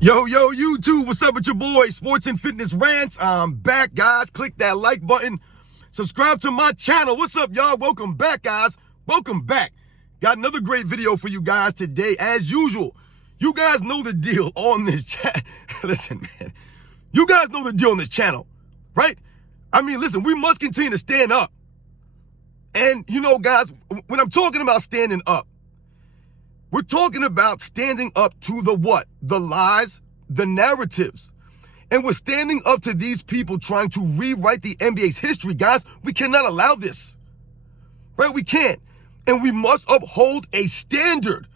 Yo, YouTube, what's up with your boy, Sports and Fitness Rants? I'm back, guys. Click that like button. Subscribe to my channel. What's up, y'all? Welcome back, guys. Welcome back. Got another great video for you guys today, as usual. You guys know the deal on this channel. Listen, man. You guys know the deal on this channel, right? I mean, listen, we must continue to stand up. And, you know, guys, when I'm talking about standing up, we're talking about standing up to the what? The lies, the narratives. And we're standing up to these people trying to rewrite the NBA's history. Guys, we cannot allow this. Right? We can't. And we must uphold a standard.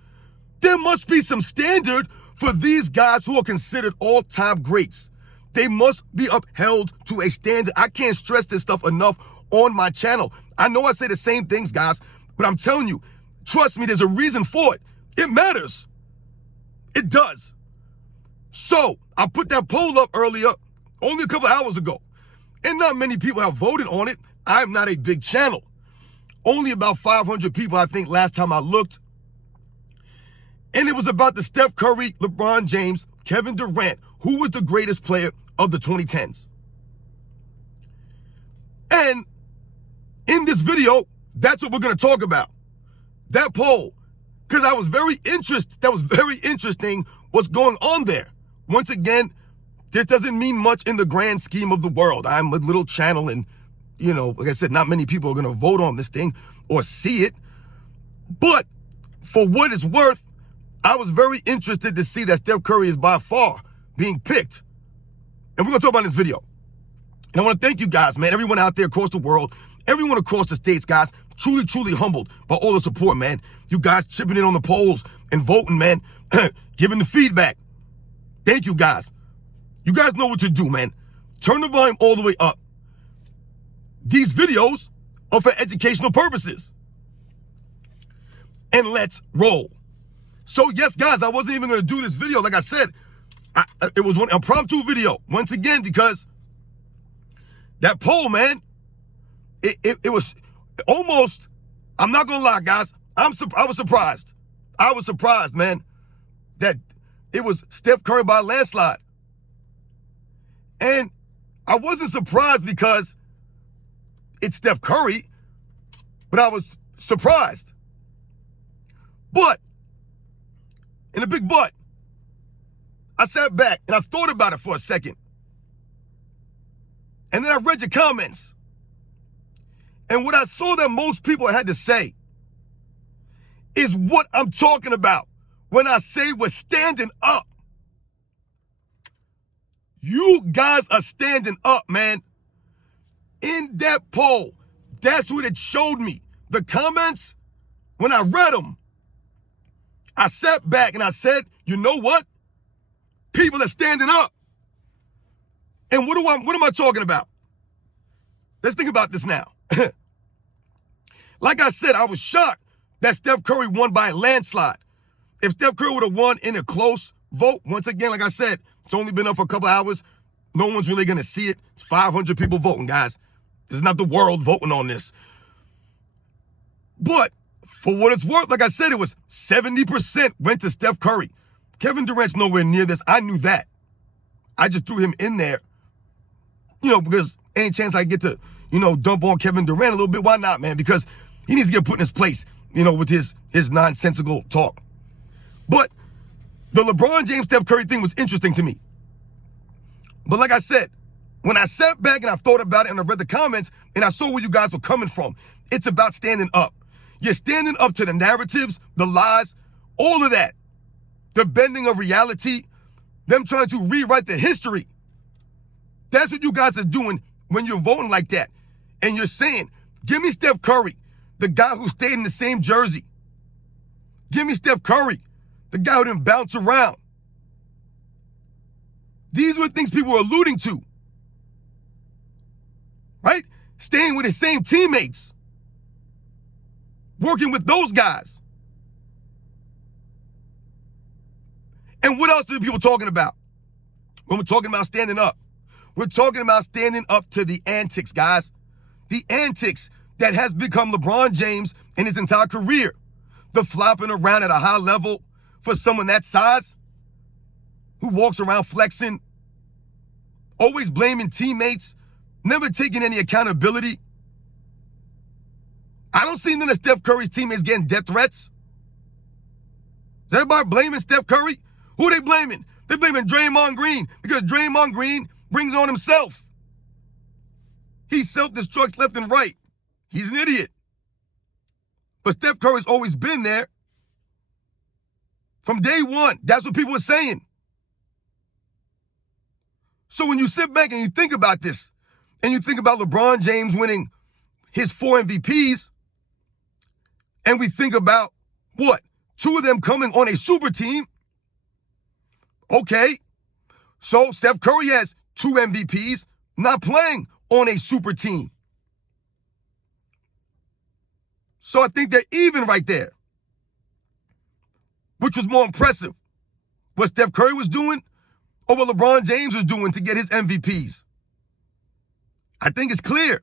There must be some standard for these guys who are considered all-time greats. They must be upheld to a standard. I can't stress this stuff enough on my channel. I know I say the same things, guys, but I'm telling you, trust me, there's a reason for it. It matters. It does. So I put that poll up earlier, only a couple hours ago, and not many people have voted on it. I'm not a big channel. Only about 500 people, I think, last time I looked. And it was about the Steph Curry, LeBron James, Kevin Durant, who was the greatest player of the 2010s. And in this video, that's what we're going to talk about. That poll. Because that was very interesting what's going on there. Once again, this doesn't mean much in the grand scheme of the world. I'm a little channel and, you know, like I said, not many people are going to vote on this thing or see it. But for what it's worth, I was very interested to see that Steph Curry is by far being picked. And we're going to talk about this video. And I want to thank you guys, man, everyone out there across the world, everyone across the states, guys. Truly humbled by all the support, man. You guys chipping in on the polls and voting, man. Giving the feedback. Thank you, guys. You guys know what to do, man. Turn the volume all the way up. These videos are for educational purposes. And let's roll. So, yes, guys, I wasn't even going to do this video. Like I said, it was an impromptu video. Once again, because that poll, man, it was almost, I'm not gonna lie, guys, I was surprised. I was surprised, man, that it was Steph Curry by a landslide. And I wasn't surprised because it's Steph Curry, but I was surprised. But, in a big but, I sat back and I thought about it for a second. And then I read your comments. And what I saw that most people had to say is what I'm talking about when I say we're standing up. You guys are standing up, man. In that poll, that's what it showed me. The comments, when I read them, I sat back and I said, you know what? People are standing up. And what am I talking about? Let's think about this now. Like I said, I was shocked that Steph Curry won by a landslide. If Steph Curry would have won in a close vote, once again, like I said, it's only been up for a couple hours. No one's really going to see it. It's 500 people voting, guys. This is not the world voting on this. But for what it's worth, like I said, it was 70% went to Steph Curry. Kevin Durant's nowhere near this. I knew that. I just threw him in there, you know, because any chance I get to, you know, dump on Kevin Durant a little bit, why not, man? Because he needs to get put in his place, you know, with his nonsensical talk. But the LeBron James Steph Curry thing was interesting to me. But like I said, when I sat back and I thought about it and I read the comments and I saw where you guys were coming from, it's about standing up. You're standing up to the narratives, the lies, all of that. The bending of reality, them trying to rewrite the history. That's what you guys are doing when you're voting like that. And you're saying, give me Steph Curry, the guy who stayed in the same jersey. Give me Steph Curry, the guy who didn't bounce around. These were things people were alluding to. Right? Staying with his same teammates. Working with those guys. And what else are people talking about when we're talking about standing up? We're talking about standing up to the antics, guys. The antics that has become LeBron James in his entire career. The flopping around at a high level for someone that size. who walks around flexing, always blaming teammates, never taking any accountability. I don't see none of Steph Curry's teammates getting death threats. Is everybody blaming Steph Curry? Who are they blaming? They're blaming Draymond Green because Draymond Green brings on himself. He self-destructs left and right. He's an idiot. But Steph Curry's always been there. From day one, that's what people were saying. So when you sit back and you think about this, and you think about LeBron James winning his 4 MVPs, and we think about, what, 2 of them coming on a super team? Okay, so Steph Curry has 2 MVPs not playing on a super team. So I think they're even right there. Which was more impressive? What Steph Curry was doing or what LeBron James was doing to get his MVPs? I think it's clear.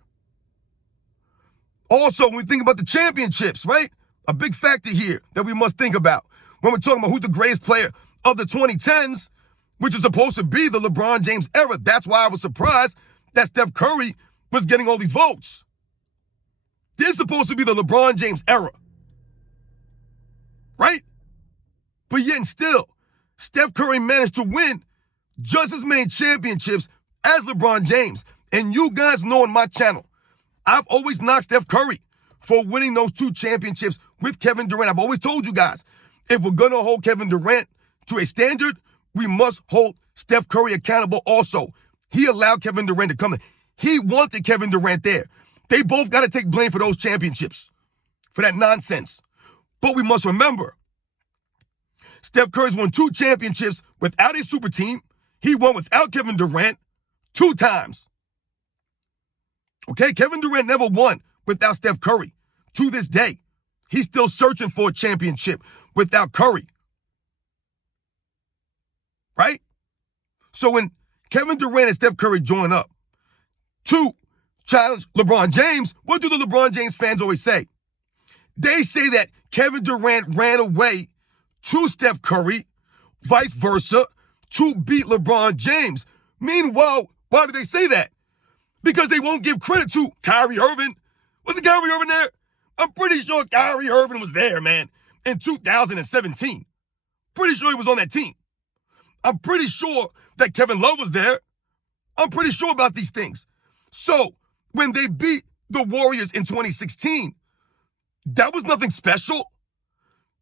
Also, when we think about the championships, right? A big factor here that we must think about when we're talking about who's the greatest player of the 2010s, which is supposed to be the LeBron James era. That's why I was surprised that Steph Curry was getting all these votes. This is supposed to be the LeBron James era, right? But yet and still, Steph Curry managed to win just as many championships as LeBron James. And you guys know on my channel, I've always knocked Steph Curry for winning those 2 championships with Kevin Durant. I've always told you guys, if we're going to hold Kevin Durant to a standard, we must hold Steph Curry accountable also. He allowed Kevin Durant to come in. He wanted Kevin Durant there. They both got to take blame for those championships, for that nonsense. But we must remember, Steph Curry's won 2 championships without a super team. He won without Kevin Durant 2 times. Okay, Kevin Durant never won without Steph Curry. To this day, he's still searching for a championship without Curry. Right? So when Kevin Durant and Steph Curry join up to challenge LeBron James, what do the LeBron James fans always say? They say that Kevin Durant ran away to Steph Curry, vice versa, to beat LeBron James. Meanwhile, why do they say that? Because they won't give credit to Kyrie Irving. Wasn't Kyrie Irving there? I'm pretty sure Kyrie Irving was there, man, in 2017. Pretty sure he was on that team. I'm pretty sure that Kevin Love was there. I'm pretty sure about these things. So when they beat the Warriors in 2016, that was nothing special.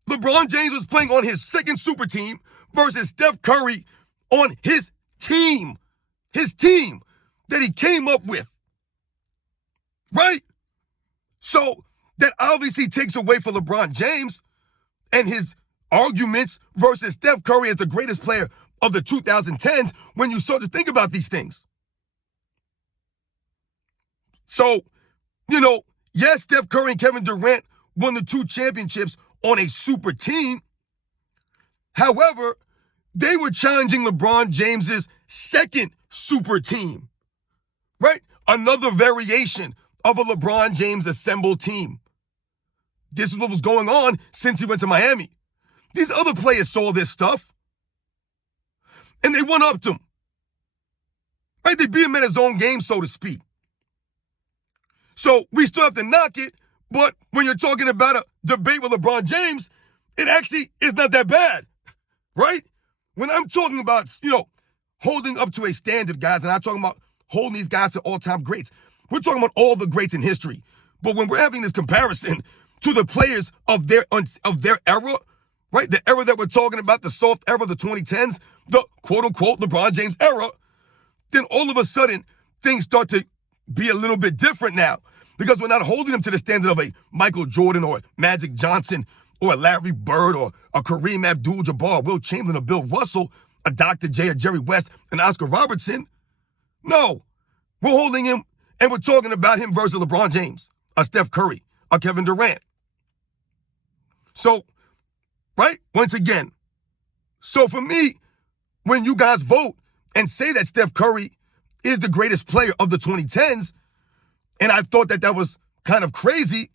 LeBron James was playing on his second super team versus Steph Curry on his team that he came up with, right? So that obviously takes away for LeBron James and his arguments versus Steph Curry as the greatest player of the 2010s when you start to think about these things. So, yes, Steph Curry and Kevin Durant won the 2 championships on a super team. However, they were challenging LeBron James's second super team, right? Another variation of a LeBron James assembled team. This is what was going on since he went to Miami. These other players saw this stuff, and they went up to him, right? They beat him in his own game, so to speak. So we still have to knock it, but when you're talking about a debate with LeBron James, it actually is not that bad, right? When I'm talking about, holding up to a standard, guys, and I'm talking about holding these guys to all-time greats, we're talking about all the greats in history. But when we're having this comparison to the players of their era, right, the era that we're talking about, the soft era, the 2010s, the quote-unquote LeBron James era, then all of a sudden, things start to be a little bit different now because we're not holding them to the standard of a Michael Jordan or Magic Johnson or a Larry Bird or a Kareem Abdul-Jabbar, Will Chamberlain or Bill Russell, a Dr. J or Jerry West and Oscar Robertson. No, we're holding him and we're talking about him versus LeBron James, a Steph Curry, a Kevin Durant. So, right, once again, so for me, when you guys vote and say that Steph Curry is the greatest player of the 2010s, and I thought that was kind of crazy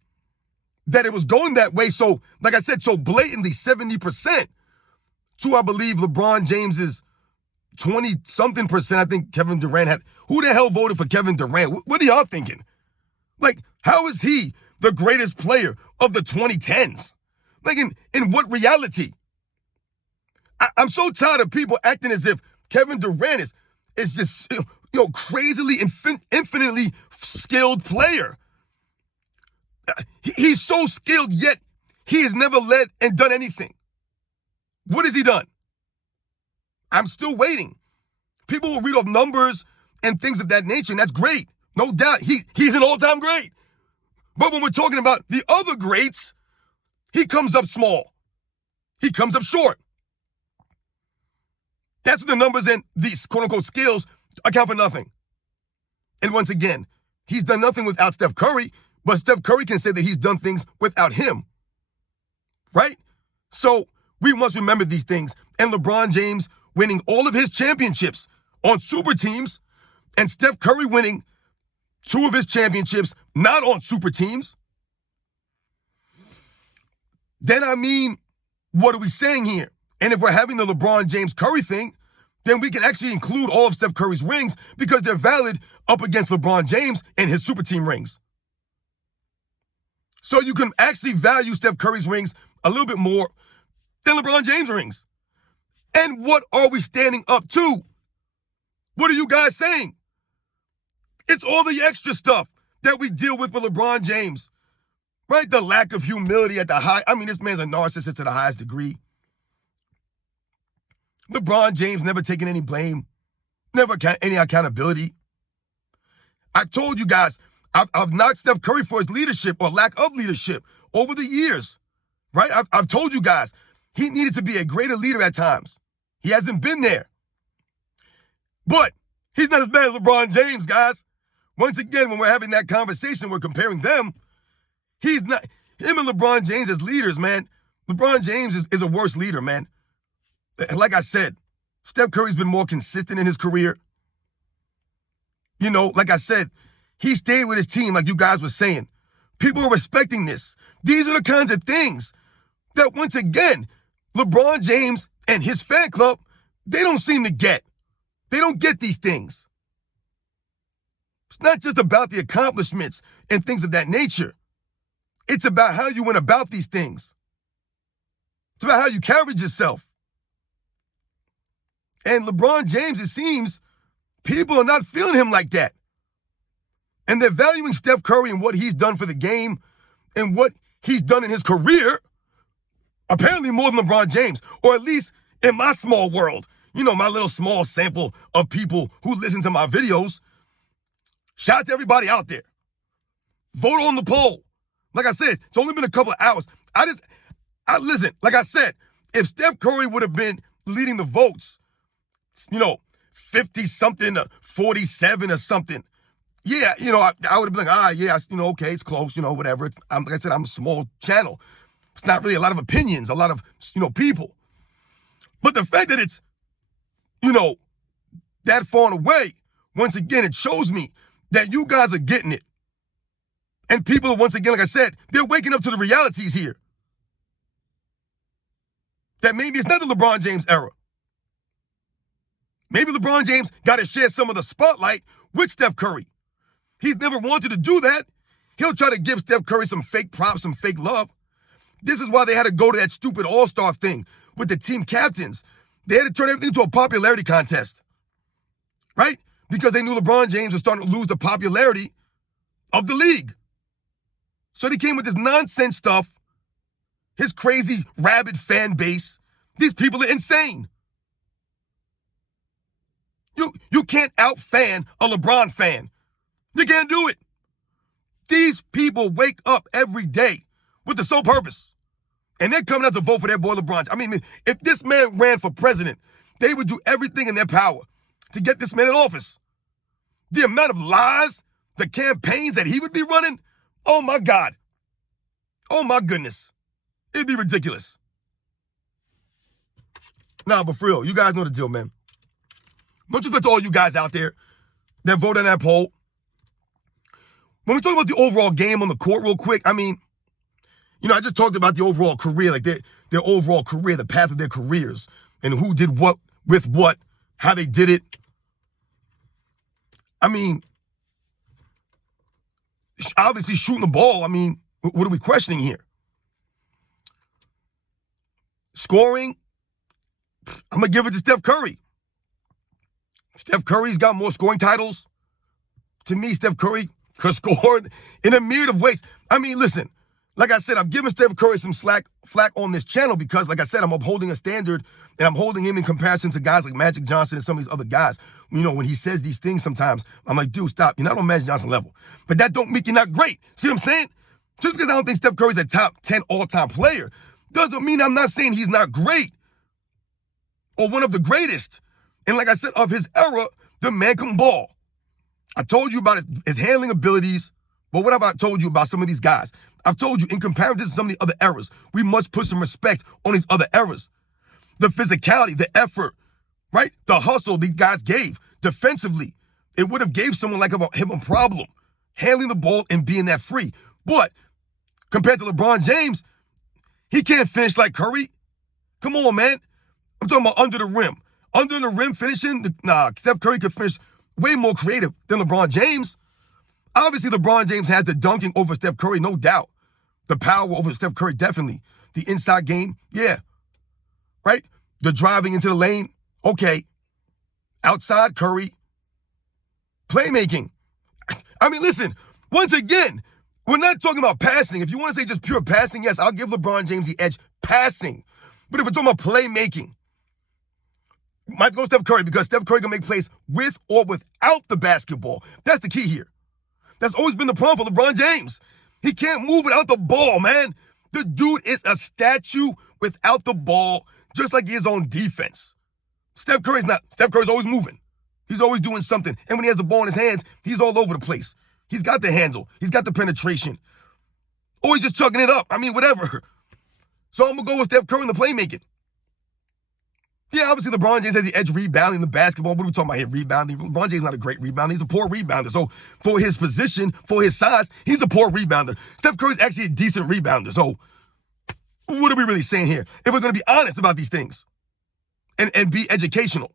that it was going that way. So, like I said, so blatantly 70% to, I believe, LeBron James's 20-something%, I think Kevin Durant had. Who the hell voted for Kevin Durant? What are y'all thinking? Like, how is he the greatest player of the 2010s? Like, in what reality? I'm so tired of people acting as if Kevin Durant is this crazily, infinitely skilled player. He's so skilled, yet he has never led and done anything. What has he done? I'm still waiting. People will read off numbers and things of that nature, and that's great. No doubt. He's an all-time great. But when we're talking about the other greats, he comes up small. He comes up short. That's what the numbers and these quote-unquote skills account for nothing. And once again, he's done nothing without Steph Curry, but Steph Curry can say that he's done things without him. Right? So we must remember these things. And LeBron James winning all of his championships on super teams, and Steph Curry winning 2 of his championships not on super teams. Then, what are we saying here? And if we're having the LeBron James Curry thing, then we can actually include all of Steph Curry's rings because they're valid up against LeBron James and his super team rings. So you can actually value Steph Curry's rings a little bit more than LeBron James' rings. And what are we standing up to? What are you guys saying? It's all the extra stuff that we deal with LeBron James, right? The lack of humility at the high. This man's a narcissist to the highest degree. LeBron James never taken any blame, never any accountability. I told you guys, I've knocked Steph Curry for his leadership or lack of leadership over the years, right? I've told you guys, he needed to be a greater leader at times. He hasn't been there. But he's not as bad as LeBron James, guys. Once again, when we're having that conversation, we're comparing them. He's not, him and LeBron James as leaders, man. LeBron James is a worse leader, man. Like I said, Steph Curry's been more consistent in his career. Like I said, he stayed with his team like you guys were saying. People are respecting this. These are the kinds of things that, once again, LeBron James and his fan club, they don't seem to get. They don't get these things. It's not just about the accomplishments and things of that nature. It's about how you went about these things. It's about how you carried yourself. And LeBron James, it seems, people are not feeling him like that. And they're valuing Steph Curry and what he's done for the game and what he's done in his career, apparently more than LeBron James, or at least in my small world, my little small sample of people who listen to my videos. Shout out to everybody out there. Vote on the poll. Like I said, it's only been a couple of hours. I listen, like I said, if Steph Curry would have been leading the votes, 50-something to 47 or something, yeah, I would have been like, okay, it's close, whatever. Like I said, I'm a small channel. It's not really a lot of opinions, a lot of, people. But the fact that it's, that far and away, once again, it shows me that you guys are getting it. And people, once again, like I said, they're waking up to the realities here. That maybe it's not the LeBron James era. Maybe LeBron James got to share some of the spotlight with Steph Curry. He's never wanted to do that. He'll try to give Steph Curry some fake props, some fake love. This is why they had to go to that stupid all-star thing with the team captains. They had to turn everything into a popularity contest, right? Because they knew LeBron James was starting to lose the popularity of the league. So they came with this nonsense stuff, his crazy, rabid fan base. These people are insane. You can't out-fan a LeBron fan. You can't do it. These people wake up every day with the sole purpose. And they're coming out to vote for their boy LeBron. If this man ran for president, they would do everything in their power to get this man in office. The amount of lies, the campaigns that he would be running, oh my God. Oh my goodness. It'd be ridiculous. Nah, but for real, you guys know the deal, man. Much respect to all you guys out there that voted on that poll. When we talk about the overall game on the court real quick, I just talked about the overall career, like their overall career, the path of their careers, and who did what with what, how they did it. I mean, obviously shooting the ball. I mean, what are we questioning here? Scoring, I'm going to give it to Steph Curry. Steph Curry's got more scoring titles. To me, Steph Curry could score in a myriad of ways. I mean, listen, like I said, I've given Steph Curry some flack on this channel because, like I said, I'm upholding a standard and I'm holding him in comparison to guys like Magic Johnson and some of these other guys. You know, when he says these things sometimes, I'm like, dude, stop. You're not on Magic Johnson level. But that don't make you not great. See what I'm saying? Just because I don't think Steph Curry's a top 10 all-time player doesn't mean I'm not saying he's not great or one of the greatest. And like I said, of his era, the man can ball. I told you about his handling abilities, but what have I told you about some of these guys? I've told you, in comparison to some of the other eras, we must put some respect on these other eras. The physicality, the effort, right? The hustle these guys gave defensively. It would have gave someone like him a problem, handling the ball and being that free. But compared to LeBron James, he can't finish like Curry. Come on, man. I'm talking about under the rim. Under the rim finishing, Steph Curry could finish way more creative than LeBron James. Obviously, LeBron James has the dunking over Steph Curry, no doubt. The power over Steph Curry, definitely. The inside game, yeah. Right? The driving into the lane, okay. Outside, Curry. Playmaking. I mean, listen, once again, we're not talking about passing. If you want to say just pure passing, yes, I'll give LeBron James the edge passing. But if we're talking about playmaking, might go Steph Curry because Steph Curry can make plays with or without the basketball. That's the key here. That's always been the problem for LeBron James. He can't move without the ball, man. The dude is a statue without the ball, just like he is on defense. Steph Curry's not. Steph Curry's always moving. He's always doing something. And when he has the ball in his hands, he's all over the place. He's got the handle. He's got the penetration. Or he's just chucking it up. I mean, whatever. So I'm going to go with Steph Curry in the playmaking. Yeah, obviously LeBron James has the edge rebounding the basketball. What are we talking about here? Rebounding. LeBron James is not a great rebounder. He's a poor rebounder. So for his position, for his size, he's a poor rebounder. Steph Curry's actually a decent rebounder. So what are we really saying here? If we're going to be honest about these things and be educational.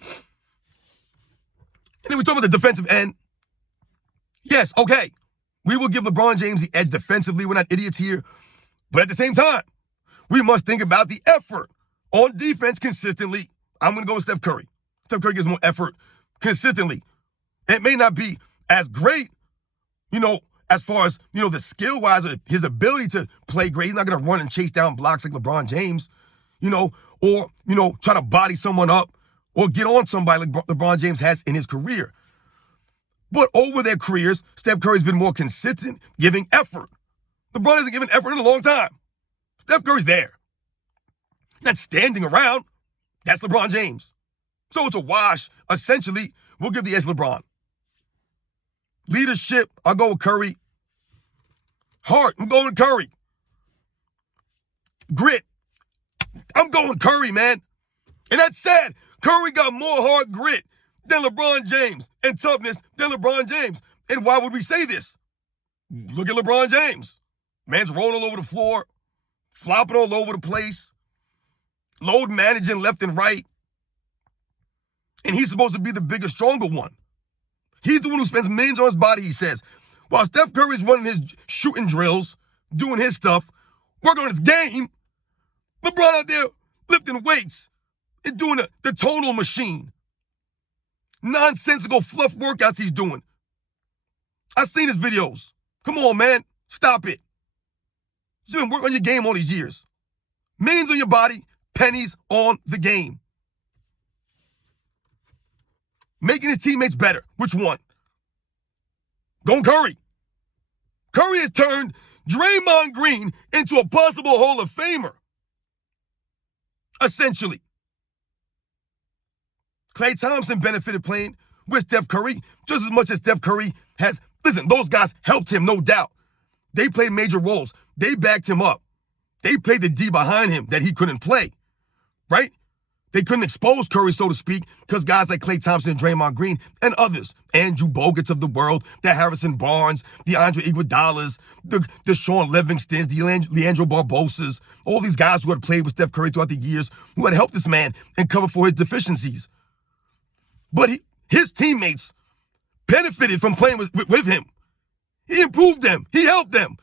And then we talk about the defensive end. Yes, okay. We will give LeBron James the edge defensively. We're not idiots here. But at the same time, we must think about the effort on defense consistently. I'm going to go with Steph Curry. Steph Curry gives more effort consistently. It may not be as great, as far as, the skill-wise or his ability to play great. He's not going to run and chase down blocks like LeBron James, or, try to body someone up or get on somebody like LeBron James has in his career. But over their careers, Steph Curry's been more consistent, giving effort. LeBron hasn't given effort in a long time. Steph Curry's there. He's not standing around. That's LeBron James. So it's a wash. Essentially, we'll give the edge to LeBron. Leadership, I'll go with Curry. Heart, I'm going with Curry. Grit, I'm going Curry, man. And that's sad. Curry got more hard grit than LeBron James and toughness than LeBron James. And why would we say this? Look at LeBron James. Man's rolling all over the floor, flopping all over the place, load managing left and right. And he's supposed to be the bigger, stronger one. He's the one who spends millions on his body, he says. While Steph Curry's running his shooting drills, doing his stuff, working on his game, LeBron out there lifting weights and doing the total machine. Nonsensical fluff workouts he's doing. I've seen his videos. Come on, man. Stop it. You've been working on your game all these years. Millions on your body, pennies on the game. Making his teammates better. Which one? Going Curry. Curry has turned Draymond Green into a possible Hall of Famer. Essentially. Klay Thompson benefited playing with Steph Curry just as much as Steph Curry has. Listen, those guys helped him, no doubt. They played major roles. They backed him up. They played the D behind him that he couldn't play, right? They couldn't expose Curry, so to speak, because guys like Klay Thompson and Draymond Green and others, Andrew Bogut's of the world, the Harrison Barnes, the Andre Iguodala's, the Sean Livingstons, the Leandro Barbosas, all these guys who had played with Steph Curry throughout the years, who had helped this man and covered for his deficiencies. But his teammates benefited from playing with him. He improved them. He helped them.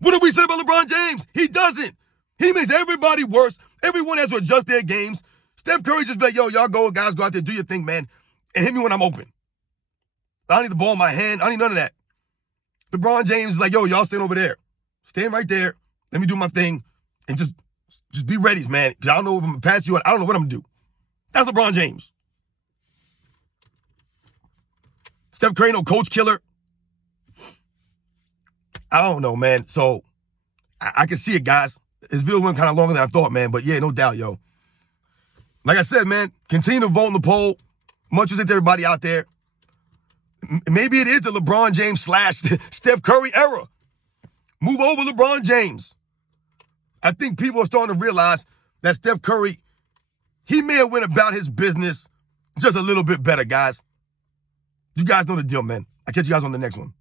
What do we say about LeBron James? He doesn't. He makes everybody worse. Everyone has to adjust their games. Steph Curry just be like, yo, y'all go, guys, go out there, do your thing, man, and hit me when I'm open. I don't need the ball in my hand. I don't need none of that. LeBron James is like, yo, y'all stand over there. Stand right there. Let me do my thing. And just be ready, man. Because I don't know if I'm going to pass you. I don't know what I'm going to do. That's LeBron James. Steph Curry, no coach killer. I don't know, man. So I can see it, guys. This video went kind of longer than I thought, man. But yeah, no doubt, yo. Like I said, man, continue to vote in the poll. Much respect to everybody out there. Maybe it is the LeBron James / Steph Curry era. Move over LeBron James. I think people are starting to realize that Steph Curry, he may have went about his business just a little bit better, guys. You guys know the deal, man. I'll catch you guys on the next one.